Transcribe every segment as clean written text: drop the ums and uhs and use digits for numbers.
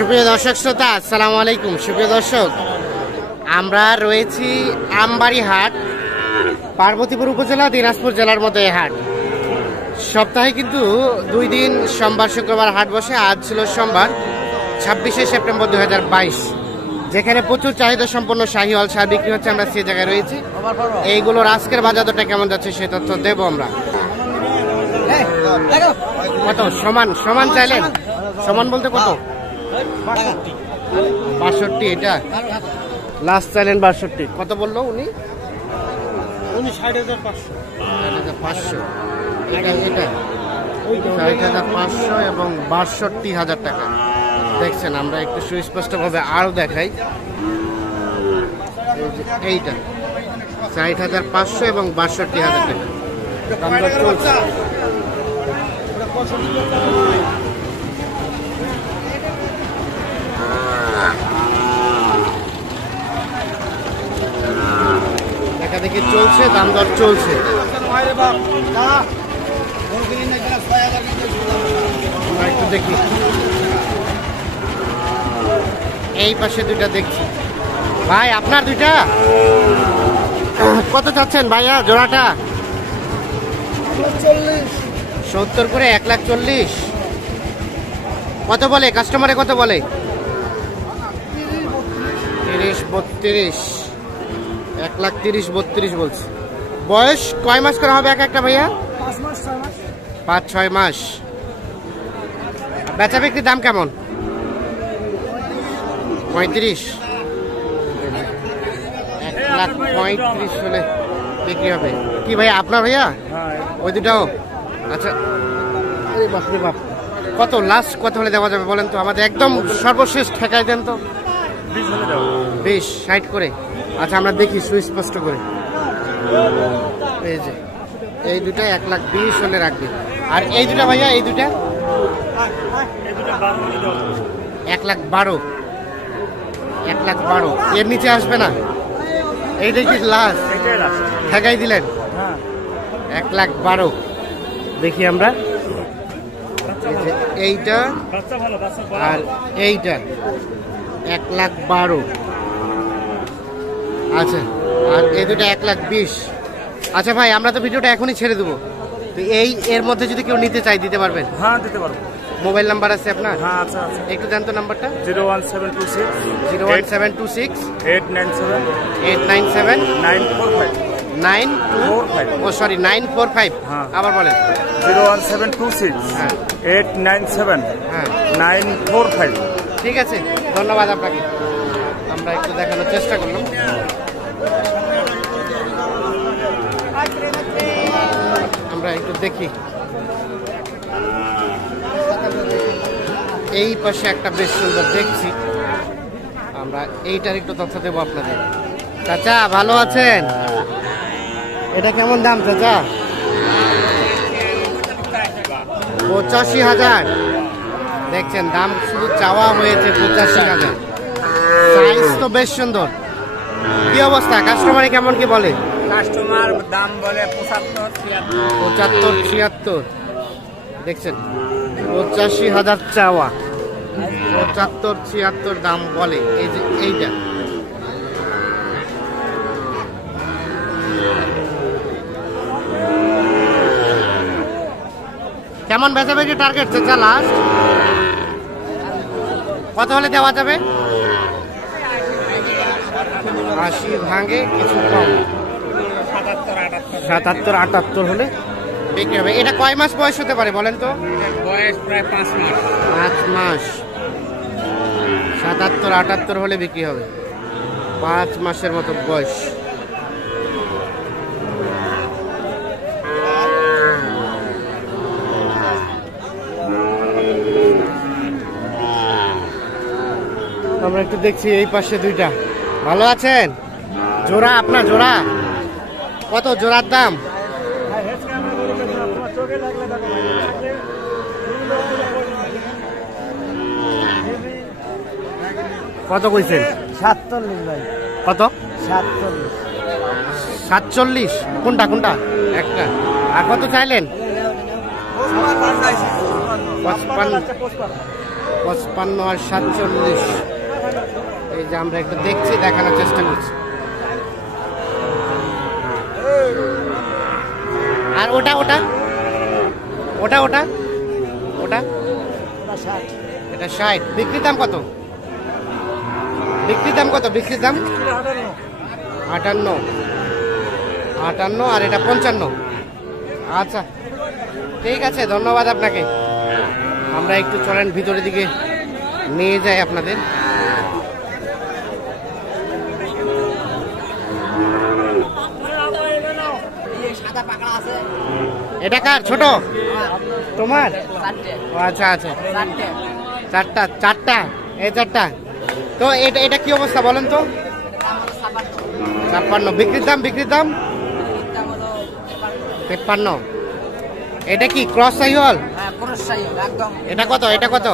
সুপ্রিয় দর্শক শ্রোতা, আসসালামু আলাইকুম। সুপ্রিয় দর্শক, আমরা রয়েছি আমবাড়ি হাট, পার্বতীপুর উপজেলা, দিনাজপুর জেলার মধ্যে এই হাট। সপ্তাহে কিন্তু 2 দিন, সোমবার শুক্রবার হাট বসে। আজ ছিল সোমবার 26শে সেপ্টেম্বর 2022, যেখানে প্রচুর চাহিদা সম্পন্ন শাহিওয়াল সার বিক্রি হচ্ছে। আমরা সেই জায়গায় রয়েছি। এইগুলোর আজকের বাজার দরটা কেমন যাচ্ছে সে তথ্য দেবো আমরা। কত সমান সমান চাইলেন? সমান বলতে কত? 62। এটা লাস্ট চাইলেন 62। কত বললো উনি? 60,500। এটা 60,500 এবং 62,000 টাকা। দেখছেন, আমরা একটু সুস্পষ্ট ভাবে আরো দেখাই। এইটা 60,500 এবং 62,000 টাকা। দেখা দেখি চলছে, দাম দর চলছে। একটু দেখি, এই পাশে দুইটা দেখছি। ভাই আপনার দুইটা কত চাচ্ছেন ভাইয়া জোড়াটা? 70 করে, 1,40,000। কত বলে কাস্টমারে? কত বলে? 30-32। 1,30,000-32 বলছে। বয়স কয় মাস করে হবে এক একটা ভাইয়া? 5-6 মাস। বেচা বিক্রির দাম কেমন? 35। 1,35,000 হলে বিক্রি হবে। কি ভাইয়া আপনার ভাইয়া? ওই দুটাও? আচ্ছা। আরে বাপরে বাপ, কত লাস্ট কত হলে দেওয়া যাবে বলেন তো? আমাদের একদম সর্বশেষ ঠেকাই দেন তো। 20-60 করে। আচ্ছা, আমরা দেখি সুস্পষ্ট করে। এই যে এই দুটা 1,20,000 হলে রাখবে। আর এই দুটা ভাইয়া, এই দুটা 1,12,000। 1,12,000 এর নিচে আসবে না? এইটাই কি লাস্ট? ঠেকাই দিলেন? 1,12,000 দেখি আমরা। এইটা আর এইটা 1,12,000। আচ্ছা, আর এই দুটো 1,20,000। আচ্ছা ভাই, আমরা তো ভিডিওটা এখনই ছেড়ে দেবো, তো এর মধ্যে যদি কেউ নিতে চাই দিতে পারবেন? হ্যাঁ, দিতে পারবো। মোবাইল নাম্বার আছে আপনার? হ্যাঁ, আচ্ছা। একটু দেন তো নাম্বারটা। 01726 897 945 945। আবার বলেন। 01726 897 945। ঠিক আছে, ধন্যবাদ আপনাকে। আমরা একটু দেখানোর চেষ্টা করলাম। আমরা একটু দেখি। এই পাশে একটা বেশ সুন্দর দেখছি, আমরা এইটার একটু তথ্য দেবো আপনাদের। চাচা ভালো আছেন? এটা কেমন দাম চাচা? 85,000। দেখছেন, দাম শুধু চাওয়া হয়েছে 85,000। সাইজ তো বেশ সুন্দর। কি অবস্থা, কাস্টমারে কেমন কি বলে? কাস্টমার দাম বলে 75-76। দেখছেন, 85,000 চাওয়া, 75-76 দাম বলে। এই যে এইটা কেমন বেচা বিক্রি টার্গেট চাচা? লাস্ট কত হলে দেওয়া যাবে? 80 ভাঙে, কিছু কম। 77-78 হলে বিক্রি হবে। এটা কয় মাস বয়স হতে পারে বলেন তো? বয়স প্রায় 5 মাস। 5 মাস। 77-78 হলে বিক্রি হবে। 5 মাসের মতো বয়স। আমরা একটু দেখছি এই পাশে দুইটা। ভালো আছেন? জোড়া আপনার জোড়া কত? জোড়ার দাম কত কইছেন? 47 ভাই। কত? 47। 47? কোনটা কোনটা? একটা। আর কত চাইলেন? 55। 55 আর 47। এই যে আমরা একটু দেখছি, দেখানোর চেষ্টা করছি। আর ওটা ওটা ওটা ওটা ওটা এটা 60। বিক্রির দাম কত? বিক্রির দাম কত? বিক্রির দাম 58। 58 আর এটা 55। আচ্ছা ঠিক আছে, ধন্যবাদ আপনাকে। আমরা একটু চলেন ভিতরের দিকে নিয়ে যাই আপনাদের। এটা কার? ছোট তোমার? ও আচ্ছা আচ্ছা, চারটা চারটা, এই চারটা। তো এটা এটা কি অবস্থা বলেন তো? 56। বিক্রির দাম? বিক্রির দাম 53। এটা কি ক্রস সাইওয়াল? এটা কত? এটা কত?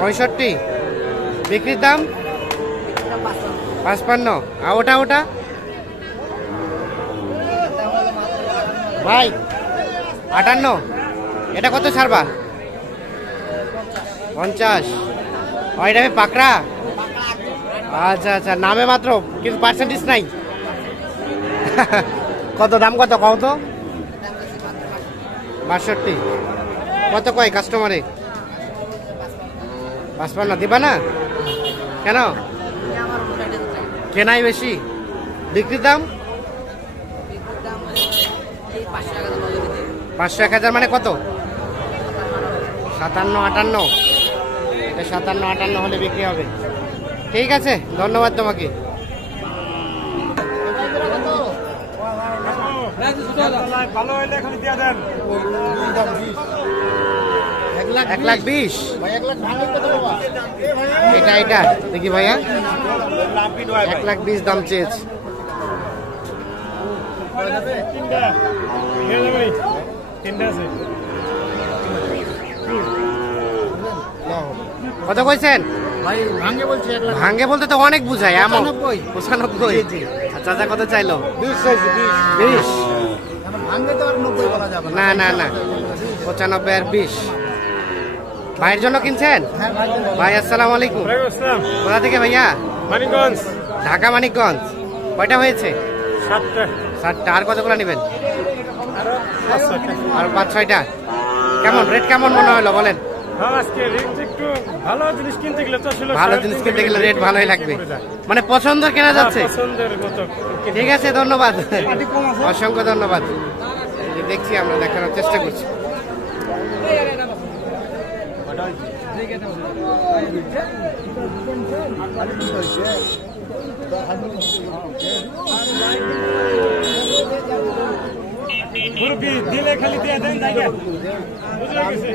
65। বিক্রির দাম 55। আর ওটা ওটা ভাই 58। এটা কত ছাড়বা? 50। এটা পাকড়া? আচ্ছা আচ্ছা, নামে মাত্র, কিন্তু পার্সেন্টেজ নাই। কত দাম? কত কও তো? 62। কত কয় কাস্টমারে? 55 দিবা না কেন? কেনাই বেশি। বিক্রির দাম 500 1000 মানে কত? 57 58। এটা 57 58 হলে বিক্রি হবে। ঠিক আছে, ধন্যবাদ তোমাকে। ভালো হইলে এখন দিয়ে দেন। 1,20,000। এটা এটা দেখি ভাইয়া, 1,20,000 দাম চেয়েছে। কত কইছেন ভাই? ভাঙ্গে বলছি 1 লাখ। ভাঙ্গে বলতে তো অনেক বুঝায়। 95। চাচা কত চাইলো? 20। ভাঙ্গে তো আর 90 বলা যাবে না না না, 95 আর 20। ভাইয়ের জন্য কিনছেন? ভাই আসসালামু আলাইকুম। কোথা থেকে ভাইয়া? মানিকগঞ্জ। ঢাকা মানিকগঞ্জ। কয়টা হয়েছে? 7টা। 7টা। আর কতগুলো নেবেন? আর 5-6টা। কেমন রেট কেমন মনে হলো বলেন? আজকে রেট একটু ভালো জিনিস কিনতে গেলে তো আসলে ভালো জিনিস কিনতে গেলে রেট ভালোই লাগবে, মানে পছন্দ কেনা যাচ্ছে। পছন্দের মতো। ঠিক আছে, ধন্যবাদ, অসংখ্য ধন্যবাদ। দেখছি, আমরা দেখানোর চেষ্টা করছি। দিলে খালি দিয়ে দেন, বুঝে গেছে।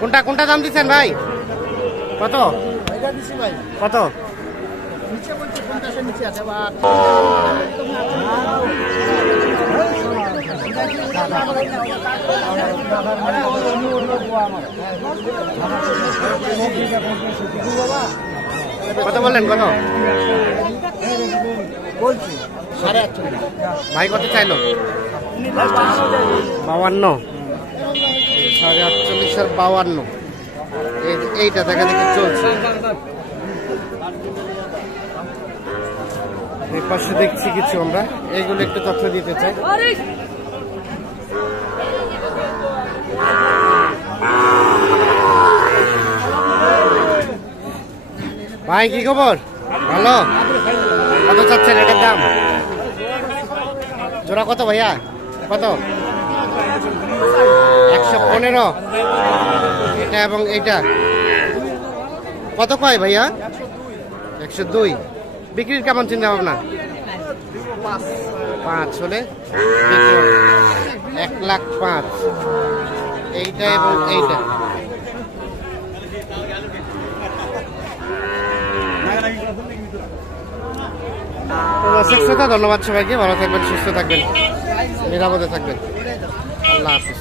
কোনটা কোনটা দাম দিচ্ছেন ভাই? কত কত? কত বললেন? কত বলছি 48। ভাই কত চাইলো? 52। 48 আর 52। এইটা দেখা দেখি চলছে। এই পাশে দেখছি কিছু, আমরা এইগুলো একটু তথ্য দিতে চাই। ভাই কি খবর? ভালো। কত চাচ্ছেন এটার দাম? জোড়া কত ভাইয়া? কত? 115। এটা এবং এইটা কত কয় ভাইয়া? 102। বিক্রির কেমন চিন্তা ভাবনা? 5 হলে 1,05,000। এইটা এবং এইটা। ধন্যবাদ সবাইকে, ভালো থাকবেন, সুস্থ থাকবেন, নিরাপদে থাকবেন। আল্লাহ হাফিজ।